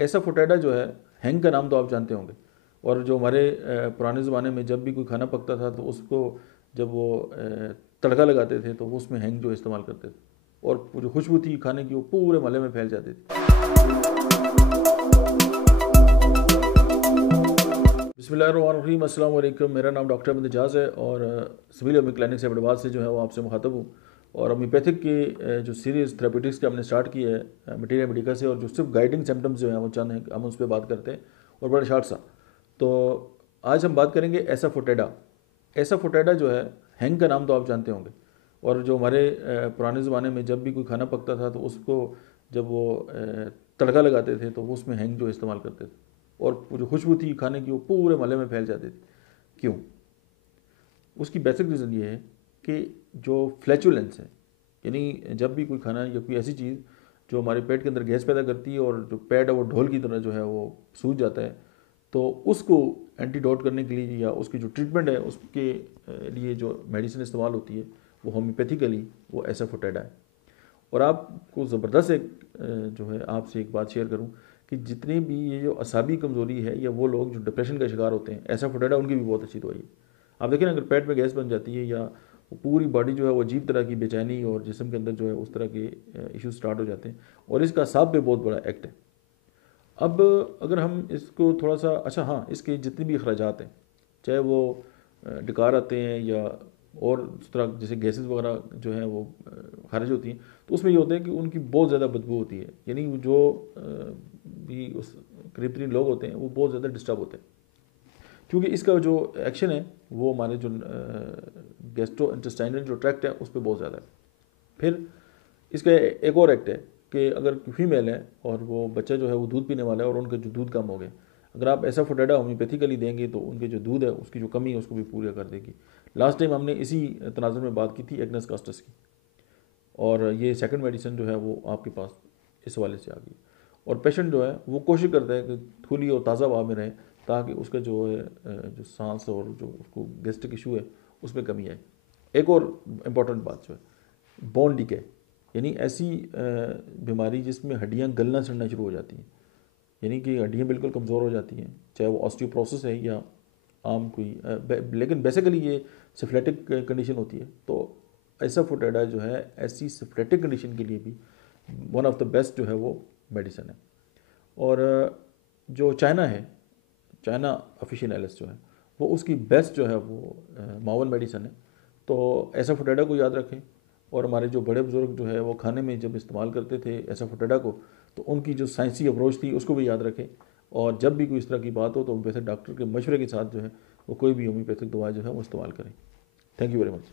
एसाफोटाइडा जो है, हैंग का नाम तो आप जानते होंगे। और जो हमारे पुराने ज़माने में जब भी कोई खाना पकता था तो उसको जब वो तड़का लगाते थे तो वो उसमें हैंग जो इस्तेमाल करते थे, और जो खुशबू थी खाने की वो पूरे महल्ले में फैल जाती थी। बिस्मिल्लाहिर्रहमानिर्रहीम, अस्सलाम वालेकुम। मेरा नाम डॉक्टर अहमद एजाज़ है और सिविल होम्योपैथिक क्लिनिक से हैदराबाद से जो है वो आपसे मुखातब हूँ। और होम्योपैथिक की जो सीरीज़ थेरेपेटिक्स की हमने स्टार्ट की है मटीरियल मेडिका से, और जो सिर्फ गाइडिंग सिम्टम्स जो हैं वो चंद हैं, हम उस पर बात करते हैं और बड़ा शार्ट सा। तो आज हम बात करेंगे एसाफोटाइडा। एसाफोटाइडा जो है, हैंग का नाम तो आप जानते होंगे। और जो हमारे पुराने ज़माने में जब भी कोई खाना पकता था तो उसको जब वो तड़का लगाते थे तो वो उसमें हैंग जो इस्तेमाल करते थे, और जो खुशबू थी खाने की वो पूरे महल्ले में फैल जाती थी। क्यों? उसकी बेसिक रीज़न ये है कि जो फ्लैचुलेंस है, यानी जब भी कोई खाना या कोई ऐसी चीज़ जो हमारे पेट के अंदर गैस पैदा करती है और जो पेट है वो ढोल की तरह जो है वो सूज जाता है, तो उसको एंटीडोट करने के लिए या उसकी जो ट्रीटमेंट है उसके लिए जो मेडिसिन इस्तेमाल होती है वो होम्योपैथिकली वो एसाफोटाइडा है। और आपको ज़बरदस्त एक जो है आपसे एक बात शेयर करूं कि जितनी भी ये जो असाबी कमज़ोरी है या वो लोग जो डिप्रेशन का शिकार होते हैं, एसाफोटाइडा उनकी भी बहुत अच्छी दवाई है। आप देखें ना, अगर पेट में गैस बन जाती है या वो पूरी बॉडी जो है वो अजीब तरह की बेचैनी और जिस्म के अंदर जो है उस तरह के इश्यूज स्टार्ट हो जाते हैं, और इसका असाब पे बहुत बड़ा एक्ट है। अब अगर हम इसको थोड़ा सा, अच्छा हाँ, इसके जितने भी अखराजात हैं, चाहे वो डकार आते हैं या और उस तरह जैसे गैसेस वगैरह जो हैं वो खारिज होती हैं, तो उसमें ये होता है कि उनकी बहुत ज़्यादा बदबू होती है। यानी जो भी उस करीब तरीन लोग होते हैं वो बहुत ज़्यादा डिस्टर्ब होते हैं, क्योंकि इसका जो एक्शन है वो हमारे जो गैस्ट्रो इंटेस्टाइनल जो ट्रैक्ट है उस पर बहुत ज़्यादा है। फिर इसका एक और एक्ट है कि अगर फीमेल है और वो बच्चा जो है वो दूध पीने वाला है और उनका जो दूध कम हो गया, अगर आप एसाफोटाइडा होम्योपैथिकली देंगे तो उनके जो दूध है उसकी जो कमी है उसको भी पूरा कर देगी। लास्ट टाइम हमने इसी तनाजुर में बात की थी एग्नेस कास्टस की, और ये सेकंड मेडिसिन जो है वो आपके पास इस हवाले से आ गई। और पेशेंट जो है वो कोशिश करता है कि खुली और ताज़ा हवा में रहे, ताकि उसका जो है जो सांस और जो उसको गैस्ट्रिक इशू है उसमें कमी आए। एक और इम्पॉर्टेंट बात जो है बोन डिके, यानी ऐसी बीमारी जिसमें हड्डियाँ गलना सड़ना शुरू हो जाती हैं, यानी कि हड्डियाँ बिल्कुल कमज़ोर हो जाती हैं, चाहे वो ऑस्टियोप्रोसिस है या आम कोई लेकिन बेसिकली ये सिफिलिटिक कंडीशन होती है। तो एसाफोटाइडा जो है ऐसी सिफिलिटिक कंडीशन के लिए भी वन ऑफ द बेस्ट जो है वो मेडिसिन है। और जो चाइना है, चाइना ऑफिशियल एलिस जो है वो उसकी बेस्ट जो है वो मावन मेडिसिन है। तो एसाफोटाइडा को याद रखें, और हमारे जो बड़े बुजुर्ग जो है वो खाने में जब इस्तेमाल करते थे एसाफोटाइडा को, तो उनकी जो साइंसी अप्रोच थी उसको भी याद रखें। और जब भी कोई इस तरह की बात हो तो होम्योपैथिक डॉक्टर के मशवरे के साथ जो है वो कोई भी होम्योपैथिक दवा जो है वो इस्तेमाल करें। Thank you very much.